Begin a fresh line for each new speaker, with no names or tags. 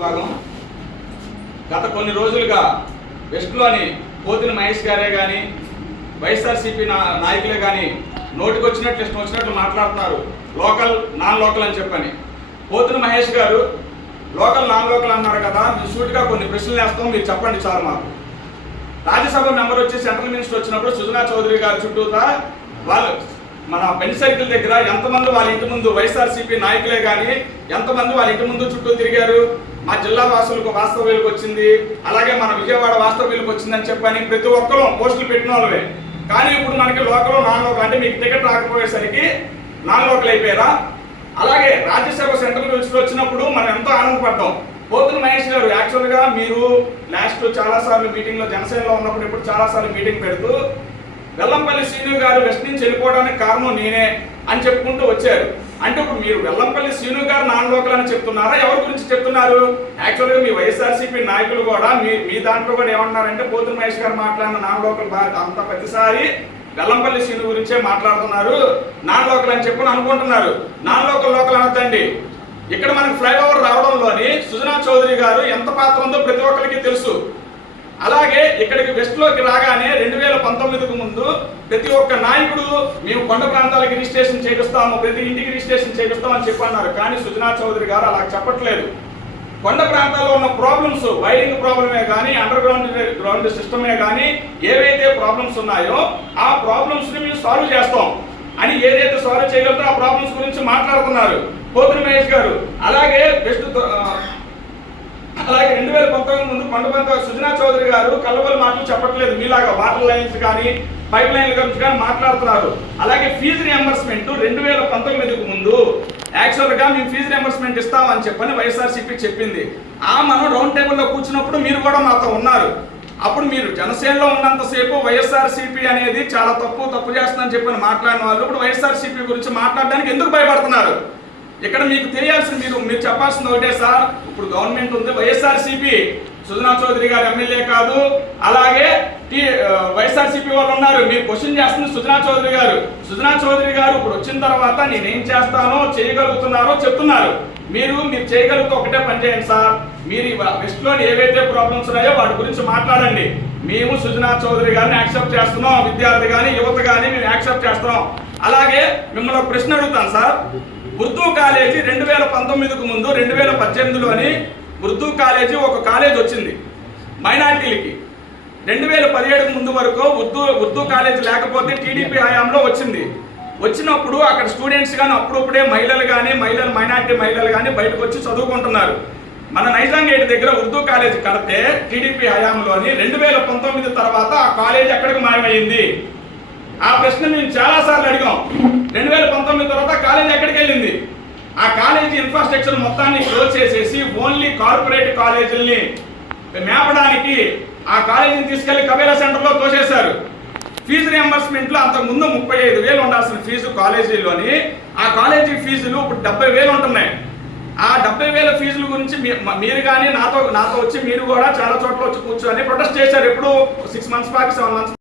భాగం. గత కొన్ని రోజులుగా వెస్ట్లోని పోతిన మహేష్ గారే కానీ వైఎస్ఆర్సీపీ నా నాయకులే కానీ నోటికొచ్చినట్లు ఇష్టం వచ్చినట్లు మాట్లాడుతున్నారు. లోకల్ నాన్ లోకల్ అని చెప్పని. పోతిన మహేష్ గారు లోకల్ నాన్ లోకల్ అన్నారు కదా మీరు సూటిగా కొన్ని ప్రశ్నలు వేస్తాం మీరు చెప్పండి సార్ మాకు. రాజ్యసభ మెంబర్ వచ్చి సెంట్రల్ మినిస్టర్ వచ్చినప్పుడు సుజనా చౌదరి గారు చుట్టూతా వాళ్ళు మన బెంచ్ సర్కిల్ దగ్గర ఎంతమంది వాళ్ళ ఇంటి ముందు వైఎస్ఆర్సీపీ నాయకులే కానీ ఎంతమంది వాళ్ళ ఇంటి ముందు చుట్టూ తిరిగారు? మా జిల్లా వాసులకు వాస్తవ్యులకు వచ్చింది. అలాగే మన విజయవాడ వాస్తవ్యులకు వచ్చిందని చెప్పని ప్రతి ఒక్కరూ పోస్టులు పెట్టిన వాళ్ళవే కానీ ఇప్పుడు మనకి లోకల్ నాన్ లోకల్ అంటే మీకు టికెట్ రాకపోయేసరికి నాన్ లోకల్ అయిపోయారా? అలాగే రాజ్యసభ సెంట్రల్ మినిస్టర్ వచ్చినప్పుడు మనం ఎంతో ఆనందపడ్డాం. పోతున్న మహేష్ గారు యాక్చువల్గా మీరు లాస్ట్ చాలా సార్లు జనసేనలో ఉన్నప్పుడు ఇప్పుడు చాలాసార్లు మీటింగ్ పెడుతూ వెల్లంపల్లి శ్రీను గారు వెస్ట్ నుంచి వెళ్ళిపోవడానికి కారణం నేనే అని చెప్పుకుంటూ వచ్చారు. అంటే ఇప్పుడు మీరు వెల్లంపల్లి శ్రీను గారు నాన్ లోకల్ అని చెప్తున్నారా? ఎవరి గురించి చెప్తున్నారు? యాక్చువల్గా మీ వైఎస్ఆర్సీపీ నాయకులు కూడా మీ మీ దాంట్లో కూడా ఏమన్నారంటే పోతున్న మహేష్ గారు మాట్లాడిన నాన్ లోకల్ బాగా అంత ప్రతిసారి వెల్లంపల్లి శ్రీను గురించే మాట్లాడుతున్నారు. నాన్ లోకల్ అని చెప్పని అనుకుంటున్నారు. నాన్ లోకల్ లోకల్ అనొద్దండి. ఇక్కడ మనకి ఫ్లైఓవర్ రావడంలోని సుజనా చౌదరి గారు ఎంత పాత్ర ఉందో ప్రతి ఒక్కరికి తెలుసు. అలాగే ఇక్కడికి వెస్ట్లోకి రాగానే రెండు వేల పంతొమ్మిదికి ప్రతి ఒక్క నాయకుడు మేము కొండ ప్రాంతాలకు రిజిస్ట్రేషన్ చేపిస్తాము ప్రతి ఇంటికి రిజిస్ట్రేషన్ చేపిస్తామని చెప్పన్నారు. కానీ సుజనా చౌదరి గారు అలా చెప్పట్లేదు. కొండ ప్రాంతాల్లో ఉన్న ప్రాబ్లమ్స్ వైరింగ్ ప్రాబ్లమే కానీ అండర్ గ్రౌండ్ గ్రౌండ్ సిస్టమే కానీ ఏవైతే ప్రాబ్లమ్స్ ఉన్నాయో ఆ ప్రాబ్లమ్స్ని మేము సాల్వ్ చేస్తాం. అని ఏదైతే సాల్వ్ చేయగలుగుతారో ఆ ప్రాబ్లమ్స్ గురించి మాట్లాడుతున్నారు. పోతుని మహేష్ గారు అలాగే బెస్ట్ అలాగే రెండు వేల పంతొమ్మిది ముందు కొండపంత సుజనా చౌదరి గారు కలవల మాటలు చెప్పట్లేదు. మీలాగా వాటర్ లైన్స్ కానీ పైప్ లైన్ల గురించి కానీ మాట్లాడుతున్నారు. అలాగే ఫీజు రియంబర్స్మెంట్ రెండు వేల పంతొమ్మిదికి ముందు యాక్చువల్గా మేము ఫీజు రియంబర్స్మెంట్ ఇస్తామని చెప్పని వైఎస్ఆర్సీపీ చెప్పింది. ఆ మనం రౌండ్ టేబుల్లో కూర్చున్నప్పుడు మీరు కూడా మాతో ఉన్నారు. అప్పుడు మీరు జనసేనలో ఉన్నంతసేపు వైఎస్ఆర్సీపీ అనేది చాలా తప్పు తప్పు చేస్తుందని చెప్పని మాట్లాడిన వాళ్ళు ఇప్పుడు వైఎస్ఆర్సీపీ గురించి మాట్లాడడానికి ఎందుకు భయపడుతున్నారు? ఇక్కడ మీకు తెలియాల్సింది మీరు మీరు చెప్పాల్సింది ఒకటే సార్. ఇప్పుడు గవర్నమెంట్ ఉంది వైఎస్ఆర్సీపీ సుజనా చౌదరి గారు ఎమ్మెల్యే కాదు. అలాగే టీ వైఎస్ఆర్సీపీ వాళ్ళు ఉన్నారు. మీరు క్వశ్చన్ చేస్తుంది సుజనా చౌదరి గారు. సుజనా చౌదరి గారు ఇప్పుడు వచ్చిన తర్వాత నేనేం చేస్తానో చేయగలుగుతున్నారో చెప్తున్నారు. మీరు మీరు చేయగలిగితే ఒకటే పని చేయండి సార్. మీరు వెస్ట్లో ఏవైతే ప్రాబ్లమ్స్ ఉన్నాయో వాటి గురించి మాట్లాడండి. మేము సుజనా చౌదరి గారిని యాక్సెప్ట్ చేస్తున్నాం. విద్యార్థి కానీ యువత కానీ మేము యాక్సెప్ట్ చేస్తున్నాం. అలాగే మిమ్మల్ని ఒక ప్రశ్న అడుగుతాను సార్. ఉర్దూ కాలేజీ రెండు వేల పంతొమ్మిదికి ముందు రెండు వేల పద్దెనిమిదిలోని ఉర్దూ కాలేజీ ఒక కాలేజ్ వచ్చింది మైనార్టీలకి. రెండు వేల పదిహేడుకు ముందు వరకు ఉర్దూ ఉర్దూ కాలేజ్ లేకపోతే టీడీపీ హయాంలో వచ్చింది. వచ్చినప్పుడు అక్కడ స్టూడెంట్స్ కానీ అప్పుడప్పుడే మహిళలు కానీ మహిళలు మైనార్టీ మహిళలు కానీ బయటకు వచ్చి చదువుకుంటున్నారు. మన నైజాం గేట్ దగ్గర ఉర్దూ కాలేజ్ కడితే టీడీపీ హయాంలోని రెండు వేల పంతొమ్మిది తర్వాత ఆ కాలేజ్ ఎక్కడికి మాయమైంది? ఆ ప్రశ్న మేము చాలాసార్లు అడిగాం రెండు వేల పంతొమ్మిది తర్వాత కాలేజ్ ఎక్కడికి వెళ్ళింది ఆ కాలేజీ ఇన్ఫ్రాస్ట్రక్చర్ మొత్తాన్ని క్లోజ్ చేసేసి ఓన్లీ కార్పొరేట్ కాలేజీల్ని మేపడానికి ఆ కాలేజీని తీసుకెళ్ళి కబేలా సెంటర్లో తోసేశారు. ఫీజు రియంబర్స్మెంట్ అంతకుముందు అంతకు ముందు ముప్పై ఐదు వేలు ఉండాల్సిన ఫీజు కాలేజీలోని ఆ కాలేజీ ఫీజులు ఇప్పుడు డెబ్బై వేలు ఉంటున్నాయి. ఆ డెబ్బై వేల ఫీజుల గురించి మీరు కానీ నాతో నాతో వచ్చి మీరు కూడా చాలా చోట్ల వచ్చి కూర్చొని ప్రొటెస్ట్ చేశారు. ఎప్పుడు? Six months back seven months